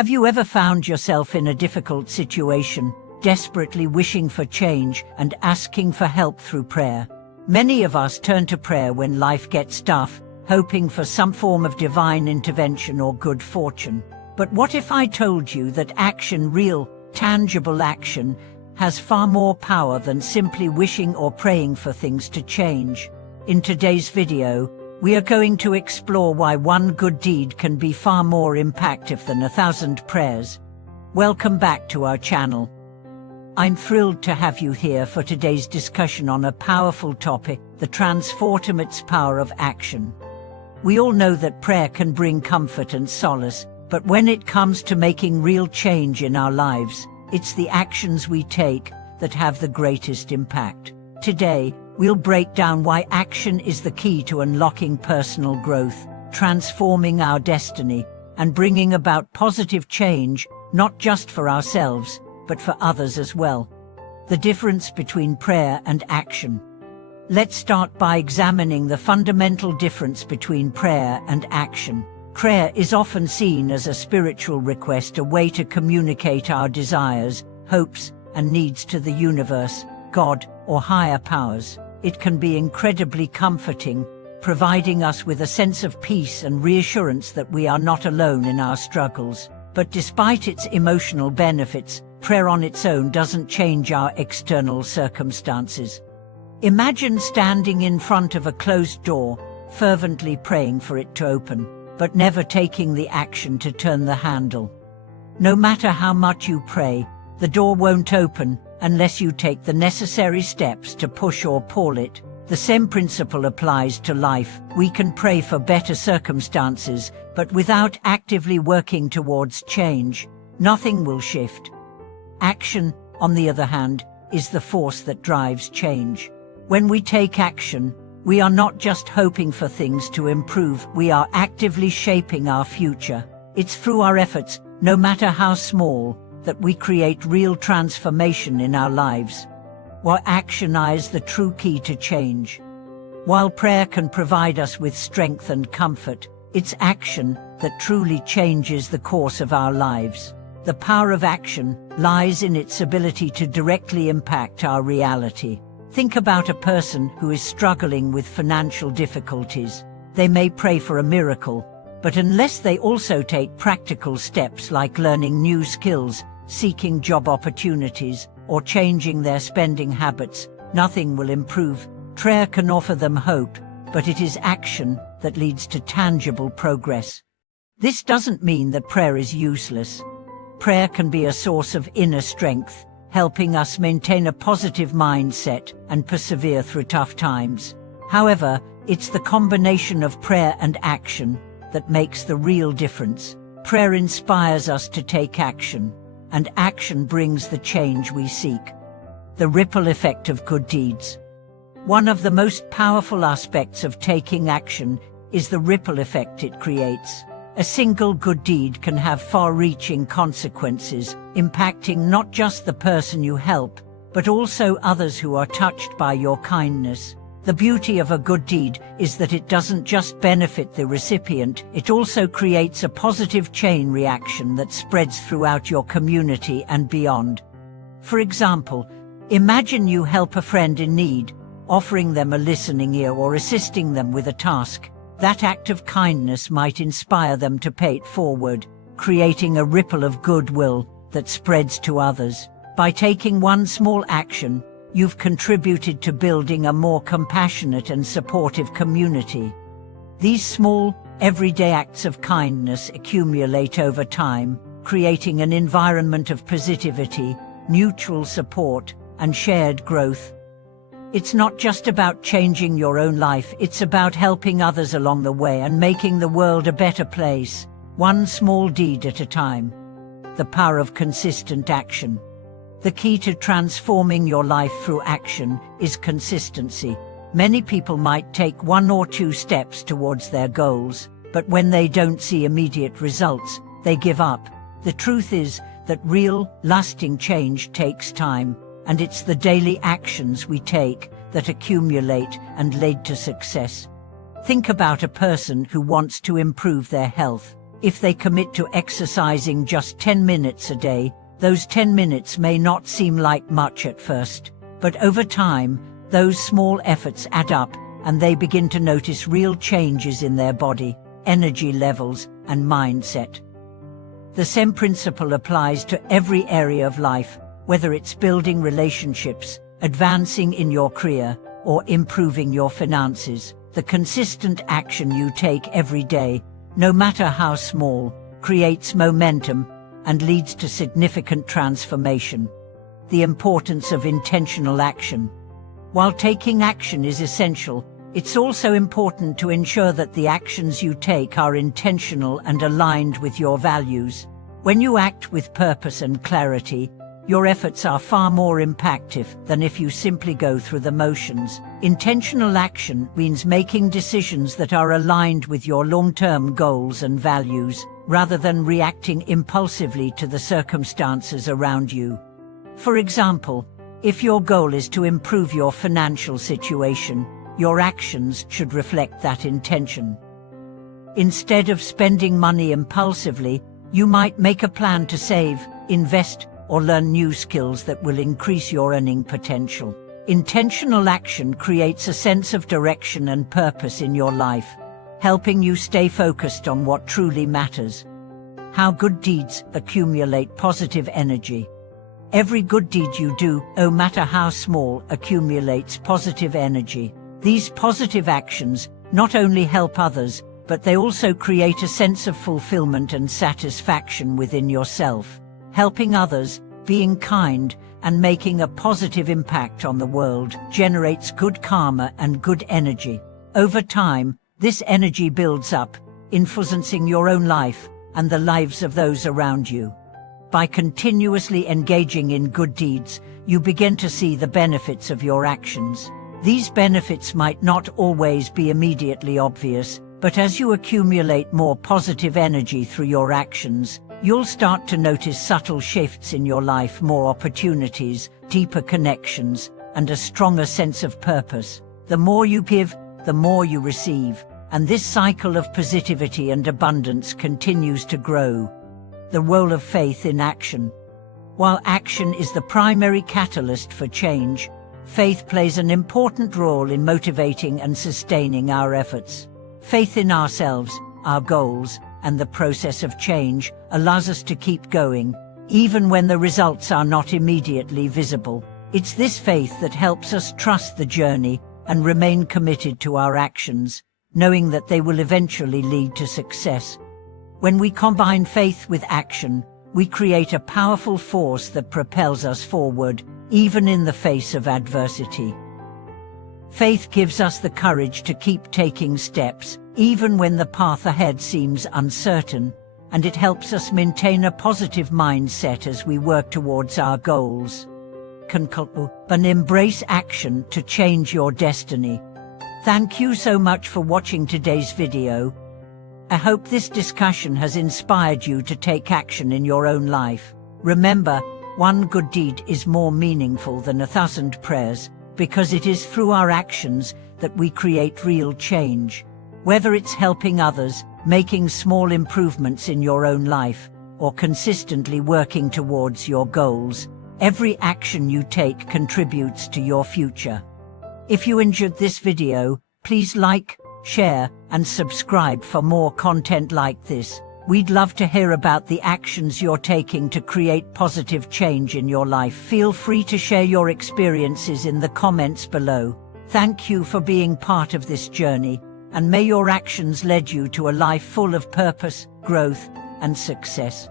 Have you ever found yourself in a difficult situation, desperately wishing for change and asking for help through prayer? Many of us turn to prayer when life gets tough, hoping for some form of divine intervention or good fortune. But what if I told you that action, real, tangible action, has far more power than simply wishing or praying for things to change? In today's video, we are going to explore why one good deed can be far more impactful than 1,000 prayers. Welcome back to our channel. I'm thrilled to have you here for today's discussion on a powerful topic, the transformative power of action. We all know that prayer can bring comfort and solace, but when it comes to making real change in our lives, it's the actions we take that have the greatest impact. Today, we'll break down why action is the key to unlocking personal growth, transforming our destiny, and bringing about positive change, not just for ourselves, but for others as well. The difference between prayer and action. Let's start by examining the fundamental difference between prayer and action. Prayer is often seen as a spiritual request, a way to communicate our desires, hopes, and needs to the universe, God, or higher powers. It can be incredibly comforting, providing us with a sense of peace and reassurance that we are not alone in our struggles. But despite its emotional benefits, prayer on its own doesn't change our external circumstances. Imagine standing in front of a closed door, fervently praying for it to open, but never taking the action to turn the handle. No matter how much you pray, the door won't open unless you take the necessary steps to push or pull it. The same principle applies to life. We can pray for better circumstances, but without actively working towards change, nothing will shift. Action, on the other hand, is the force that drives change. When we take action, we are not just hoping for things to improve, we are actively shaping our future. It's through our efforts, no matter how small, that we create real transformation in our lives. While action is the true key to change. While prayer can provide us with strength and comfort, it's action that truly changes the course of our lives. The power of action lies in its ability to directly impact our reality. Think about a person who is struggling with financial difficulties. They may pray for a miracle, but unless they also take practical steps like learning new skills, seeking job opportunities, or changing their spending habits, nothing will improve. Prayer can offer them hope, but it is action that leads to tangible progress. This doesn't mean that prayer is useless. Prayer can be a source of inner strength, helping us maintain a positive mindset and persevere through tough times. However, it's the combination of prayer and action that makes the real difference. Prayer inspires us to take action, and action brings the change we seek. The ripple effect of good deeds. One of the most powerful aspects of taking action is the ripple effect it creates. A single good deed can have far-reaching consequences, impacting not just the person you help, but also others who are touched by your kindness. The beauty of a good deed is that it doesn't just benefit the recipient, it also creates a positive chain reaction that spreads throughout your community and beyond. For example, imagine you help a friend in need, offering them a listening ear or assisting them with a task. That act of kindness might inspire them to pay it forward, creating a ripple of goodwill that spreads to others. By taking one small action, you've contributed to building a more compassionate and supportive community. These small, everyday acts of kindness accumulate over time, creating an environment of positivity, mutual support, and shared growth. It's not just about changing your own life, it's about helping others along the way and making the world a better place, one small deed at a time. The power of consistent action. The key to transforming your life through action is consistency. Many people might take 1 or 2 steps towards their goals, but when they don't see immediate results, they give up. The truth is that real, lasting change takes time, and it's the daily actions we take that accumulate and lead to success. Think about a person who wants to improve their health. If they commit to exercising just 10 minutes a day, those 10 minutes may not seem like much at first, but over time, those small efforts add up and they begin to notice real changes in their body, energy levels, and mindset. The same principle applies to every area of life, whether it's building relationships, advancing in your career, or improving your finances. The consistent action you take every day, no matter how small, creates momentum and leads to significant transformation. The importance of intentional action. While taking action is essential, it's also important to ensure that the actions you take are intentional and aligned with your values. When you act with purpose and clarity, your efforts are far more impactful than if you simply go through the motions. Intentional action means making decisions that are aligned with your long-term goals and values, rather than reacting impulsively to the circumstances around you. For example, if your goal is to improve your financial situation, your actions should reflect that intention. Instead of spending money impulsively, you might make a plan to save, invest, or learn new skills that will increase your earning potential. Intentional action creates a sense of direction and purpose in your life, helping you stay focused on what truly matters. How good deeds accumulate positive energy. Every good deed you do, no matter how small, accumulates positive energy. These positive actions not only help others, but they also create a sense of fulfillment and satisfaction within yourself. Helping others, being kind, and making a positive impact on the world generates good karma and good energy. Over time, this energy builds up, influencing your own life and the lives of those around you. By continuously engaging in good deeds, you begin to see the benefits of your actions. These benefits might not always be immediately obvious, but as you accumulate more positive energy through your actions, you'll start to notice subtle shifts in your life, more opportunities, deeper connections, and a stronger sense of purpose. The more you give, the more you receive, and this cycle of positivity and abundance continues to grow. The role of faith in action. While action is the primary catalyst for change, faith plays an important role in motivating and sustaining our efforts. Faith in ourselves, our goals, and the process of change allows us to keep going, even when the results are not immediately visible. It's this faith that helps us trust the journey and remain committed to our actions, knowing that they will eventually lead to success. When we combine faith with action, we create a powerful force that propels us forward, even in the face of adversity. Faith gives us the courage to keep taking steps, even when the path ahead seems uncertain, and it helps us maintain a positive mindset as we work towards our goals. And embrace action to change your destiny. Thank you so much for watching today's video. I hope this discussion has inspired you to take action in your own life. Remember, one good deed is more meaningful than 1,000 prayers, because it is through our actions that we create real change. Whether it's helping others, making small improvements in your own life, or consistently working towards your goals, every action you take contributes to your future. If you enjoyed this video, please like, share, and subscribe for more content like this. We'd love to hear about the actions you're taking to create positive change in your life. Feel free to share your experiences in the comments below. Thank you for being part of this journey, and may your actions lead you to a life full of purpose, growth, and success.